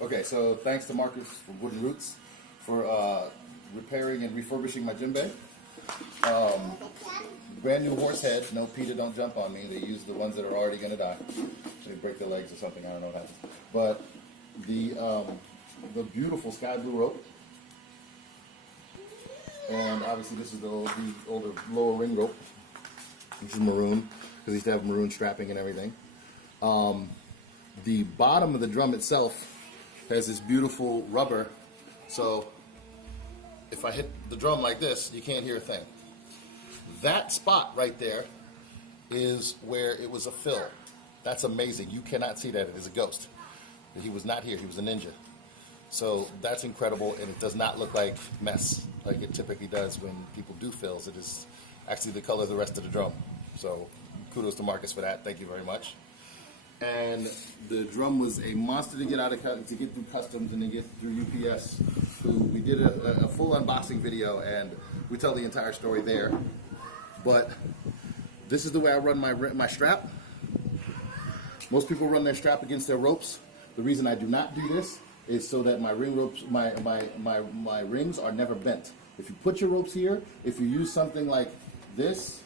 Okay, so thanks to Marcus from Wooden Roots for repairing and refurbishing my Djimbe. Brand new horse head. No, PETA, don't jump on me. They use the ones that are already going to die. They break their legs or something. I don't know what happens. But the beautiful sky blue rope. And obviously this is the older lower ring rope. This is maroon, because they used to have maroon strapping and everything. The bottom of the drum itself has this beautiful rubber, so if I hit the drum like this, you can't hear a thing. That spot right there is where it was a fill. That's amazing. You cannot see that. It is a ghost. He was not here. He was a ninja. So that's incredible, and it does not look like mess like it typically does when people do fills. It is actually the color of the rest of the drum. So kudos to Marcus for that. Thank you very much. And the drum was a monster to get to get through customs and to get through UPS. So we did a full unboxing video, and we tell the entire story there. But this is the way I run my strap. Most people run their strap against their ropes. The reason I do not do this is so that my ring ropes, my rings are never bent. If you put your ropes here, if you use something like this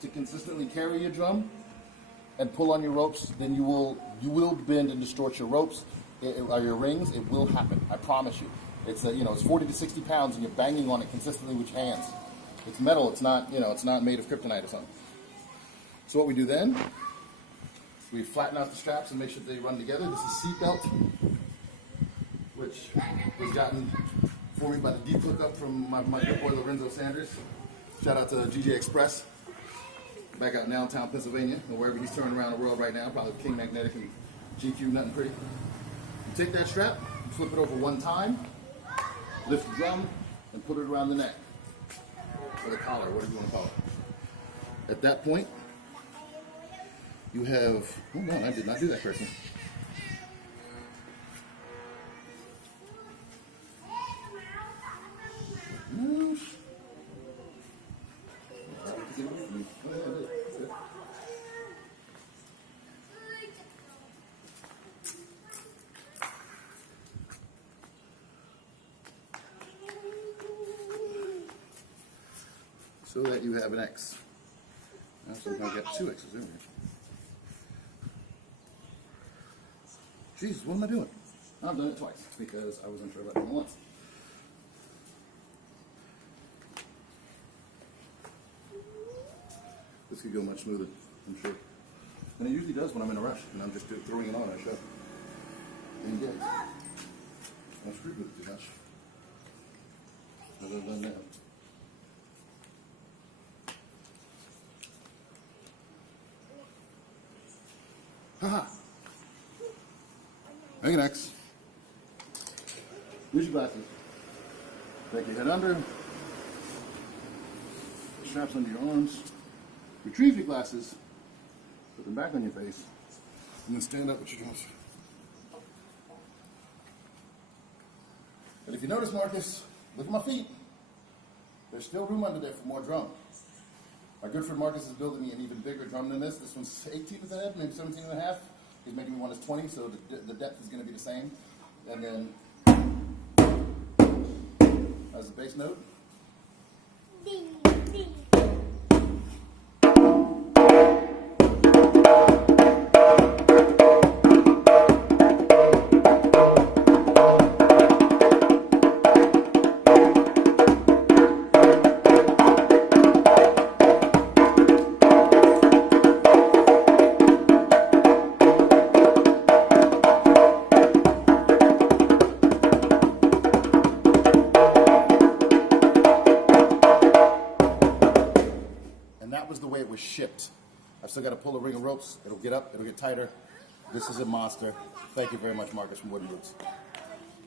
to consistently carry your drum and pull on your ropes, then you will bend and distort your ropes or your rings. It will happen. I promise you. It's it's 40 to 60 pounds, and you're banging on it consistently with your hands. It's metal. It's not it's not made of kryptonite or something. So what we do then, we flatten out the straps and make sure they run together. This is seat belt, which was gotten for me by the deep hookup from my good boy Lorenzo Sanders. Shout out to GJ Express, back out in Allentown, Pennsylvania, or wherever he's touring around the world right now, probably King Magnetic and GQ, nothing pretty. You take that strap, you flip it over one time, lift the drum, and put it around the neck, or the collar, whatever you want to call it. At that point, you have, oh no, I did not do that correctly. So that you have an X. Now sometimes I got two X's in there. Jesus, what am I doing? I've done it twice because I wasn't sure about doing it once. This could go much smoother, I'm sure. And it usually does when I'm in a rush and I'm just throwing it on a show. And yeah, I don't screw with it too much. Other than that. Haha. Make an X. Use your glasses. Take your head under. Straps under your arms. Retrieve your glasses. Put them back on your face. And then stand up with your drums. And if you notice, Marcus, look at my feet. There's still room under there for more drum. My good friend Marcus is building me an even bigger drum than this. This one's 18 and a half, maybe 17 and a half. He's making me one that's 20, so the depth is going to be the same. And then, as the bass note. That was the way it was shipped. I've still got to pull a ring of ropes. It'll get up, it'll get tighter. This is a monster. Thank you very much, Marcus from Wooden Roots.